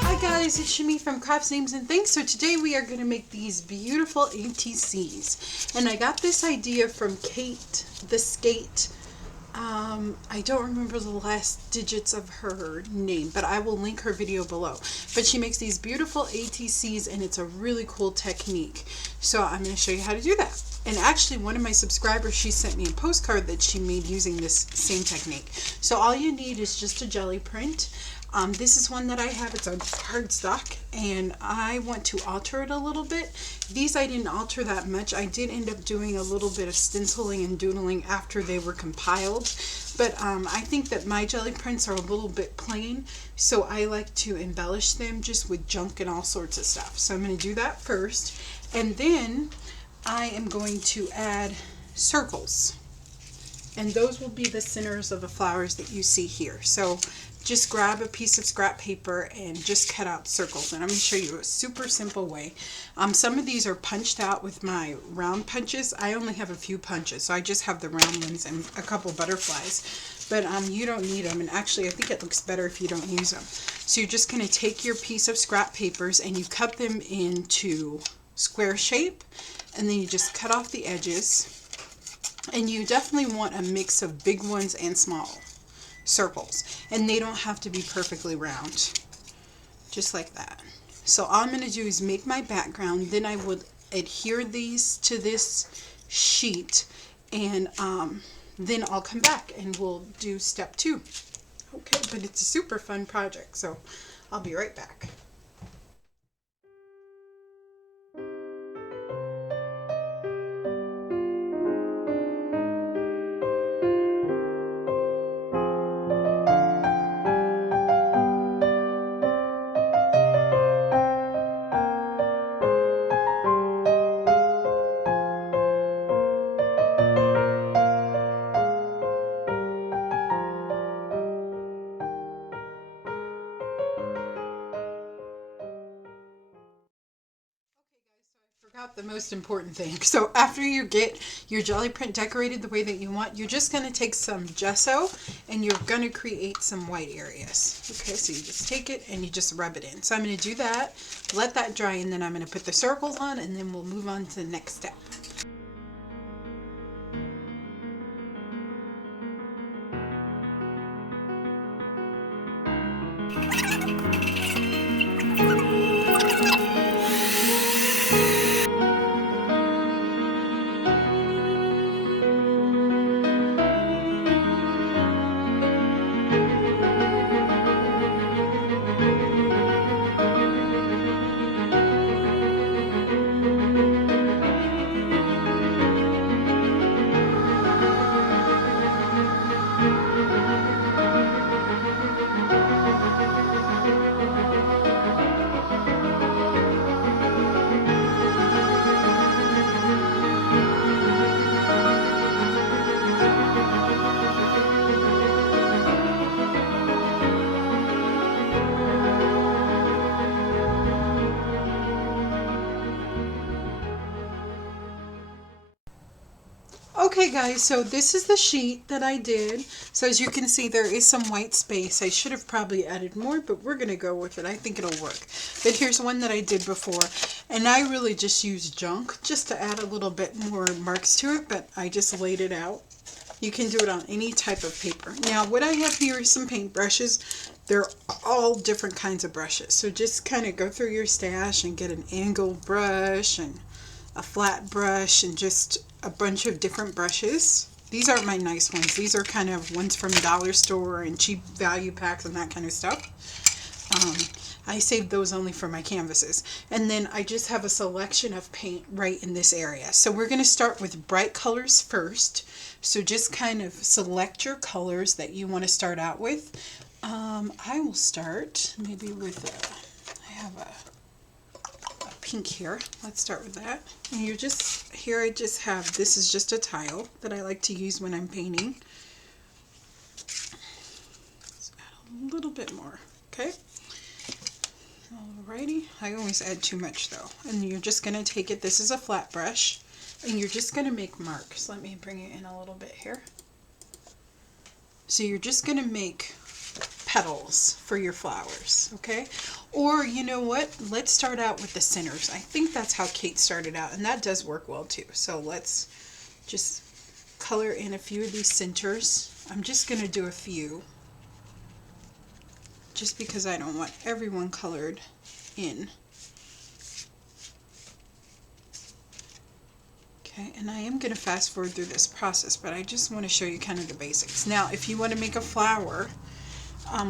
Hi guys, it's Shimmy from Crafts Names and Things. So today we are going to make these beautiful ATCs. And I got this idea from Kate the Skate. I don't remember the last digits of her name, but I will link her video below. But she makes these beautiful ATCs and it's a really cool technique. So I'm going to show you how to do that. And actually one of my subscribers, she sent me a postcard that she made using this same technique. So all you need is just a jelly print. This is one that I have. It's a cardstock and I want to alter it a little bit. These I didn't alter that much. I did end up doing a little bit of stenciling and doodling after they were compiled. But I think that my jelly prints are a little bit plain, so I like to embellish them just with junk and all sorts of stuff. So I'm going to do that first. And then I am going to add circles. And those will be the centers of the flowers that you see here. So just grab a piece of scrap paper and just cut out circles. And I'm going to show you a super simple way. Some of these are punched out with my round punches. I only have a few punches, so I just have the round ones and a couple butterflies. But you don't need them. And actually, I think it looks better if you don't use them. So you're just going to take your piece of scrap papers and you cut them into square shape. And then you just cut off the edges. And you definitely want a mix of big ones and small circles, and they don't have to be perfectly round, just like that. So all I'm going to do is make my background, then I would adhere these to this sheet, and then I'll come back and we'll do step 2. Okay, but it's a super fun project, so I'll be right back. Forgot the most important thing. So after you get your jelly print decorated the way that you want, you're just going to take some gesso and you're going to create some white areas. Okay, so you just take it and you just rub it in. So I'm going to do that, let that dry, and then I'm going to put the circles on, and then we'll move on to the next step. Okay guys, so this is the sheet that I did. So as you can see, there is some white space. I should have probably added more, but we're going to go with it. I think it'll work. But here's one that I did before. And I really just used junk just to add a little bit more marks to it, but I just laid it out. You can do it on any type of paper. Now what I have here is some paint brushes. They're all different kinds of brushes. So just kind of go through your stash and get an angled brush and a flat brush and just a bunch of different brushes. These aren't my nice ones. These are kind of ones from dollar store and cheap value packs and that kind of stuff. I saved those only for my canvases. And then I just have a selection of paint right in this area. So we're going to start with bright colors first. So just kind of select your colors that you want to start out with. I will start maybe with I have a pink here. Let's start with that. And you're just, here I just have, this is just a tile that I like to use when I'm painting. Let's add a little bit more, okay? Alrighty, I always add too much though. And you're just going to take it, this is a flat brush, and you're just going to make marks. Let me bring it in a little bit here. So you're just going to make petals for your flowers, okay? Or you know what? Let's start out with the centers. I think that's how Kate started out, and that does work well too. So let's just color in a few of these centers. I'm just going to do a few, just because I don't want everyone colored in. Okay, and I am going to fast forward through this process, but I just want to show you kind of the basics. Now, if you want to make a flower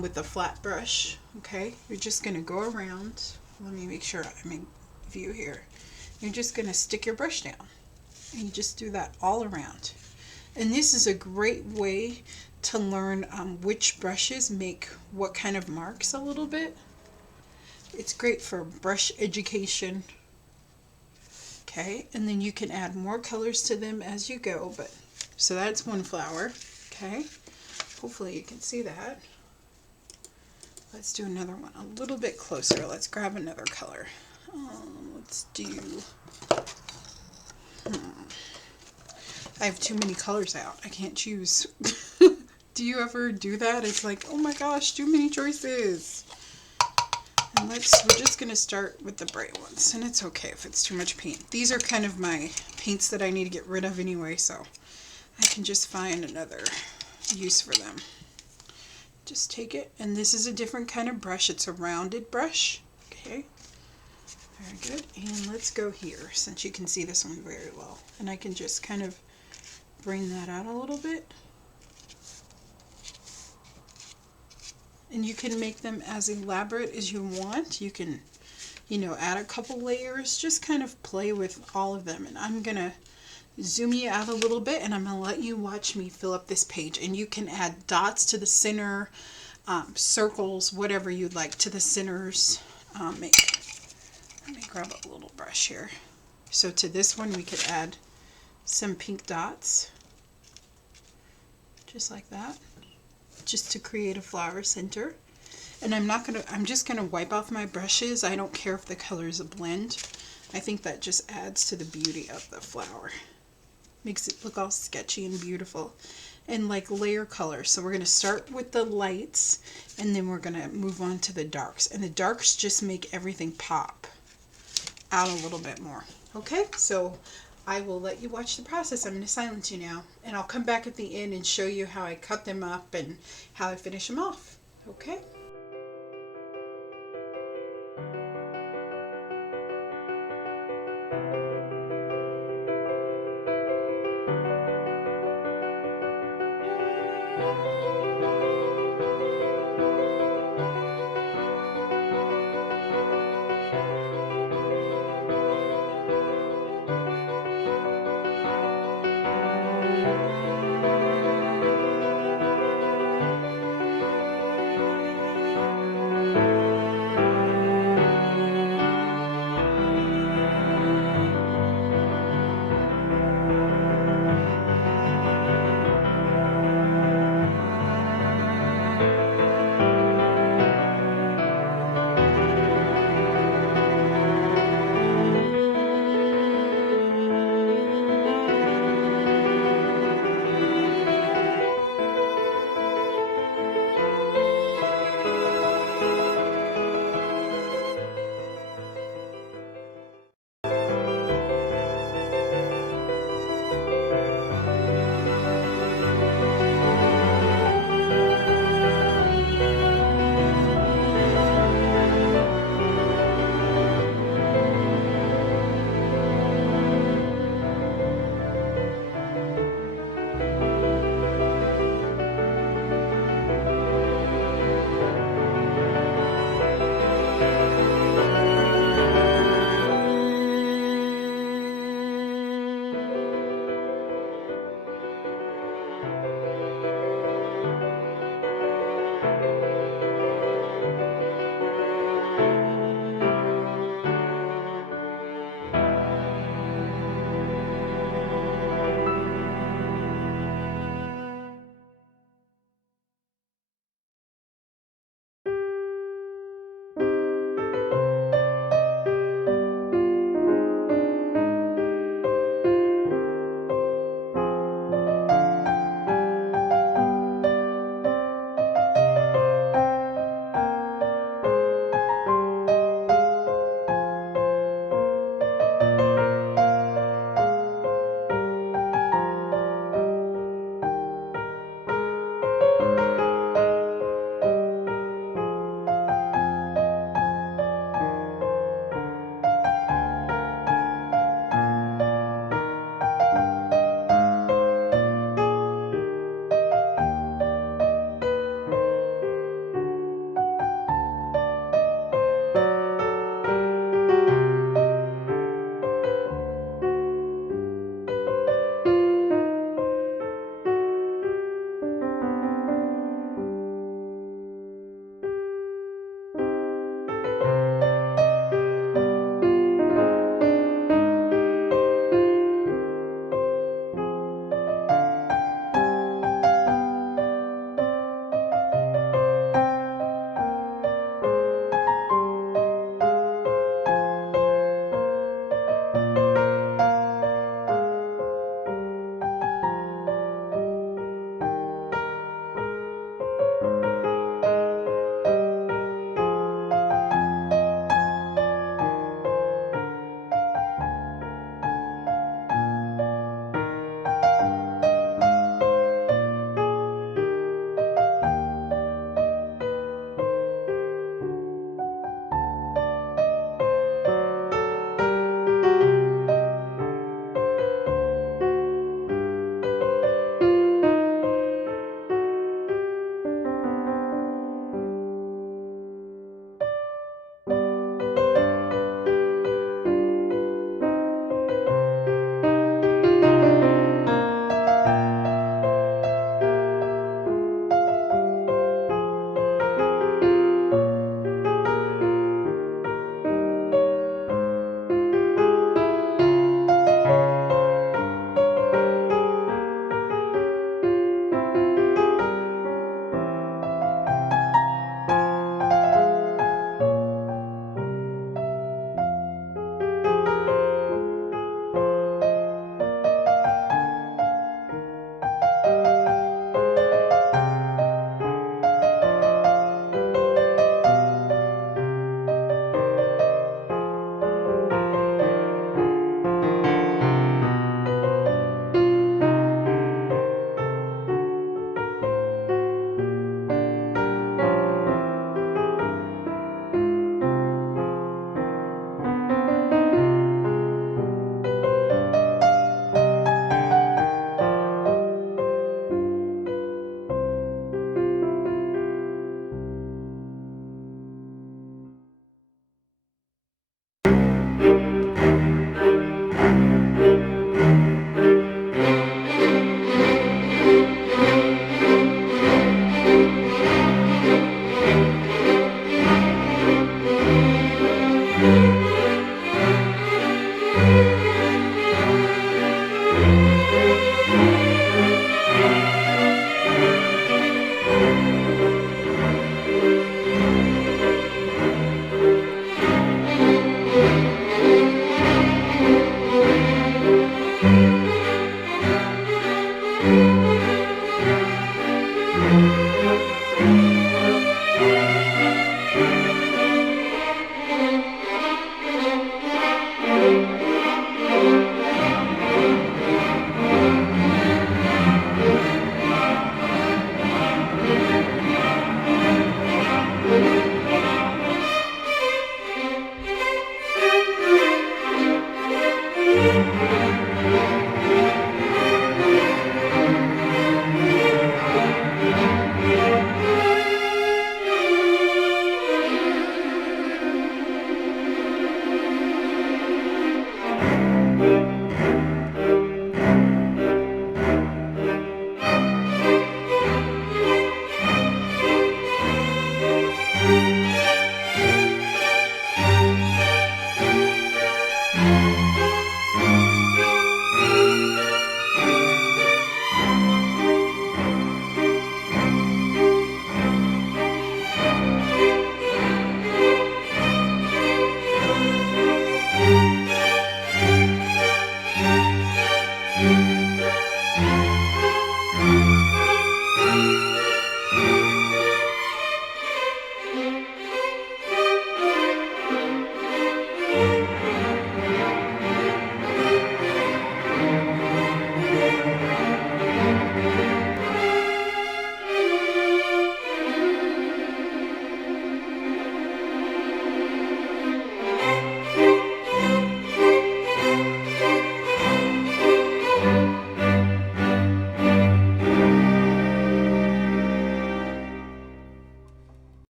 with a flat brush, okay, you're just going to go around. Let me make sure I'm in view here. You're just going to stick your brush down, and you just do that all around. And this is a great way to learn which brushes make what kind of marks a little bit. It's great for brush education. Okay, and then you can add more colors to them as you go, but so that's one flower. Okay, hopefully you can see that. Let's do another one a little bit closer. Let's grab another color. Let's do I have too many colors out. I can't choose. Do you ever do that? It's like, oh my gosh, too many choices. And we're just going to start with the bright ones. And it's okay if it's too much paint. These are kind of my paints that I need to get rid of anyway, so I can just find another use for them. Just take it, and this is a different kind of brush. It's a rounded brush. Okay, very good. And let's go here, since you can see this one very well. And I can just kind of bring that out a little bit. And you can make them as elaborate as you want. You can, you know, add a couple layers. Just kind of play with all of them. And I'm going to zoom you out a little bit, and I'm going to let you watch me fill up this page. And you can add dots to the center, circles, whatever you'd like to the centers. Let me grab a little brush here. So to this one, we could add some pink dots. Just like that. Just to create a flower center. And I'm just gonna wipe off my brushes. I don't care if the colors blend. I think that just adds to the beauty of the flower. Makes it look all sketchy and beautiful. And like layer color. So we're gonna start with the lights, and then we're gonna move on to the darks. And the darks just make everything pop out a little bit more. Okay, so I will let you watch the process. I'm going to silence you now, and I'll come back at the end and show you how I cut them up and how I finish them off. Okay?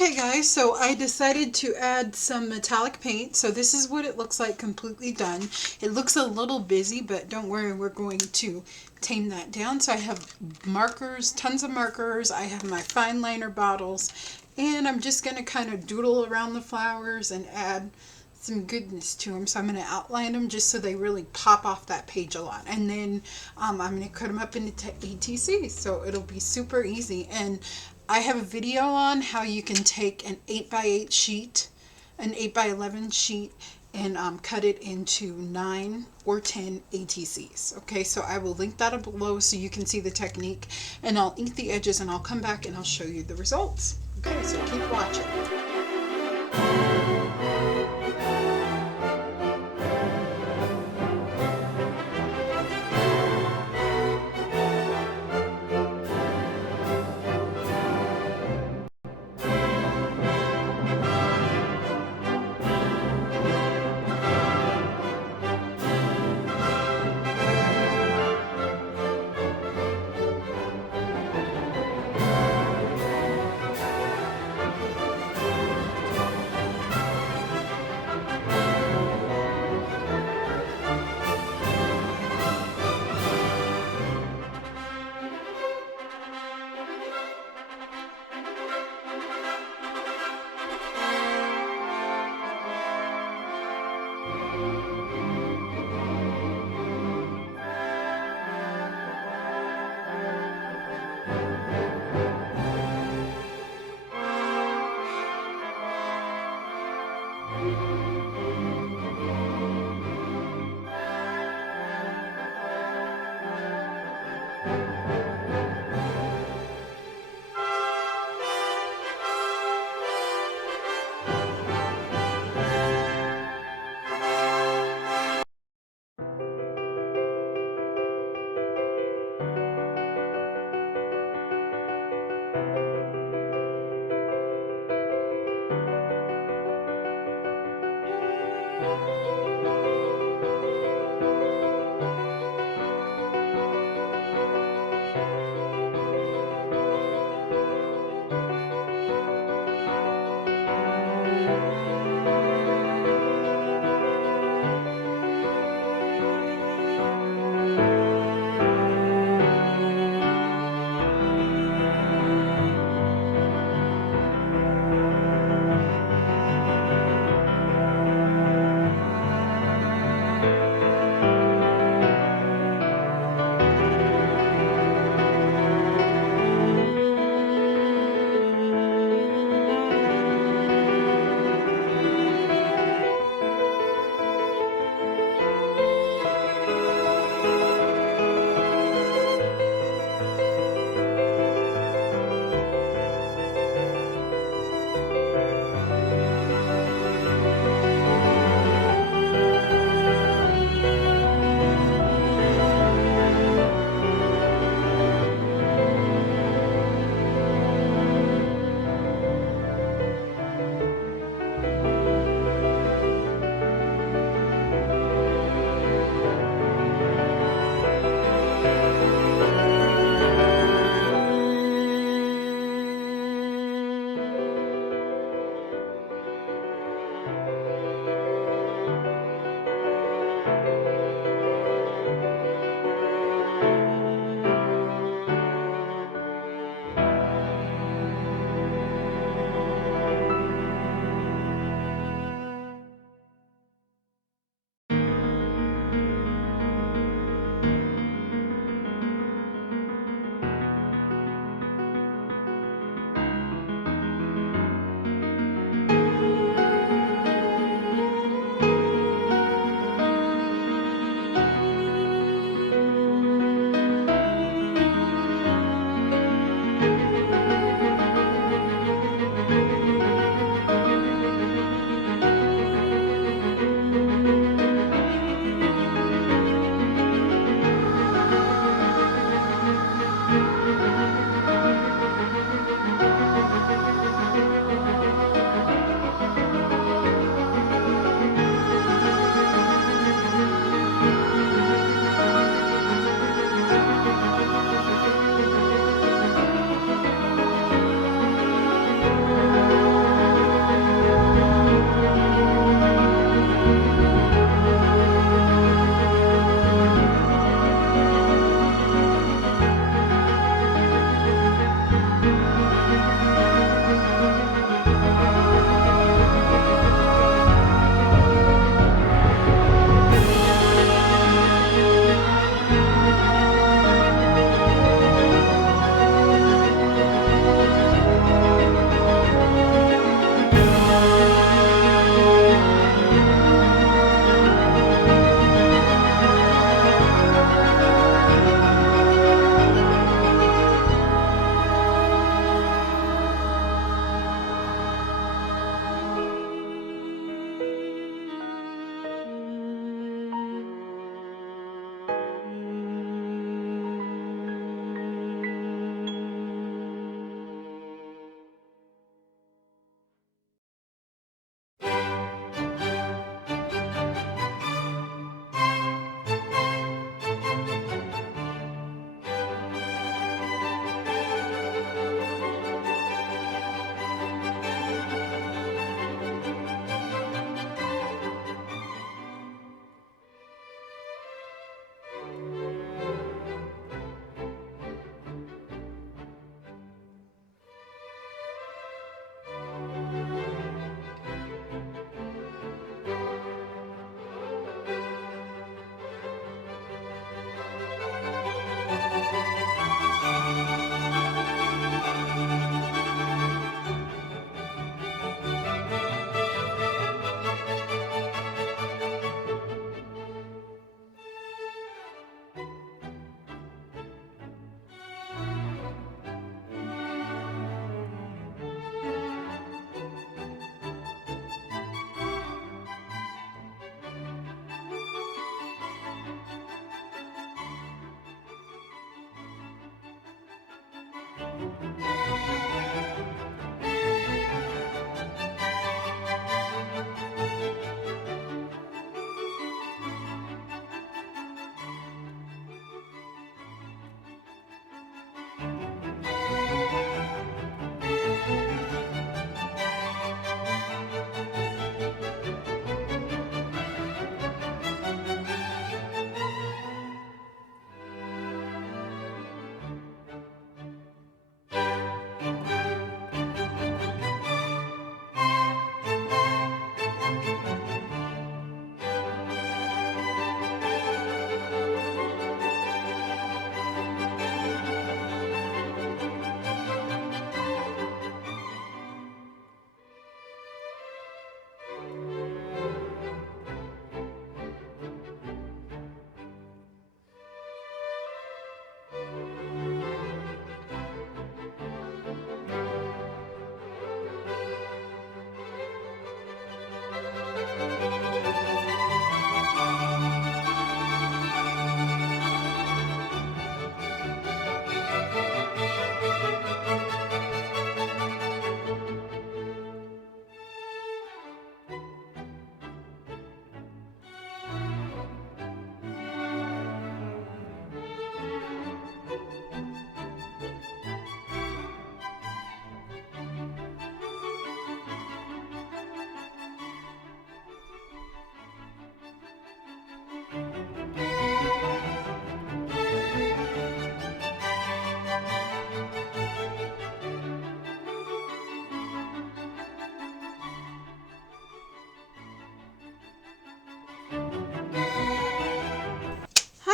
Okay guys, so I decided to add some metallic paint. So this is what it looks like completely done. It looks a little busy, but don't worry, we're going to tame that down. So I have markers, tons of markers. I have my fine liner bottles, and I'm just going to kind of doodle around the flowers and add some goodness to them. So I'm going to outline them just so they really pop off that page a lot. And then I'm going to cut them up into ATCs. So it'll be super easy. And I have a video on how you can take an 8x8 sheet, an 8x11 sheet, and cut it into 9 or 10 ATCs. Okay, so I will link that up below so you can see the technique, and I'll ink the edges and I'll come back and I'll show you the results. Okay, so keep watching.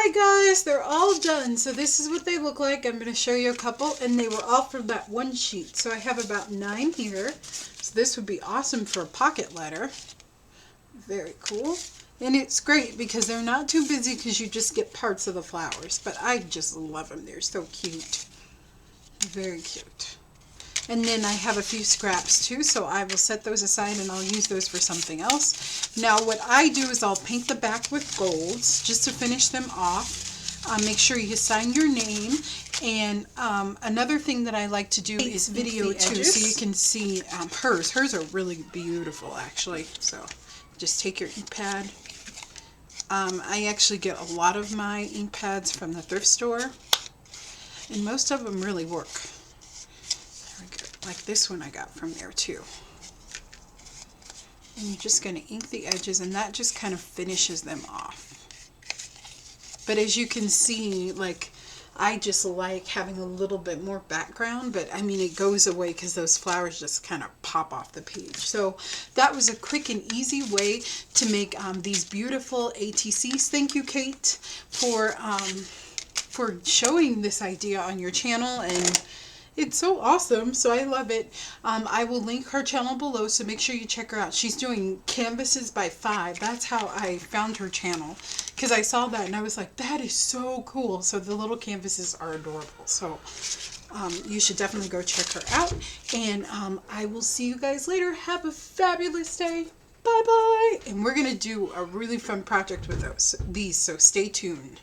Hi guys, they're all done. So this is what they look like. I'm going to show you a couple, and they were all from that one sheet. So I have about 9 here. So this would be awesome for a pocket letter. Very cool. And it's great because they're not too busy because you just get parts of the flowers. But I just love them. They're so cute. Very cute. And then I have a few scraps too, so I will set those aside and I'll use those for something else. Now what I do is I'll paint the back with golds just to finish them off. Make sure you sign your name. And another thing that I like to do is video too, so you can see hers. Hers are really beautiful actually. So just take your ink pad. I actually get a lot of my ink pads from the thrift store, and most of them really work. Like this one I got from there too. And you're just going to ink the edges, and that just kind of finishes them off. But as you can see, like, I just like having a little bit more background, but I mean it goes away because those flowers just kind of pop off the page. So that was a quick and easy way to make these beautiful ATCs. Thank you, Kate, for showing this idea on your channel, and it's so awesome, so I love it. I will link her channel below, so make sure you check her out. She's doing canvases by 5. That's how I found her channel, because I saw that and I was like, that is so cool. So the little canvases are adorable. So you should definitely go check her out. And I will see you guys later. Have a fabulous day. Bye-bye. And we're going to do a really fun project with these, so stay tuned.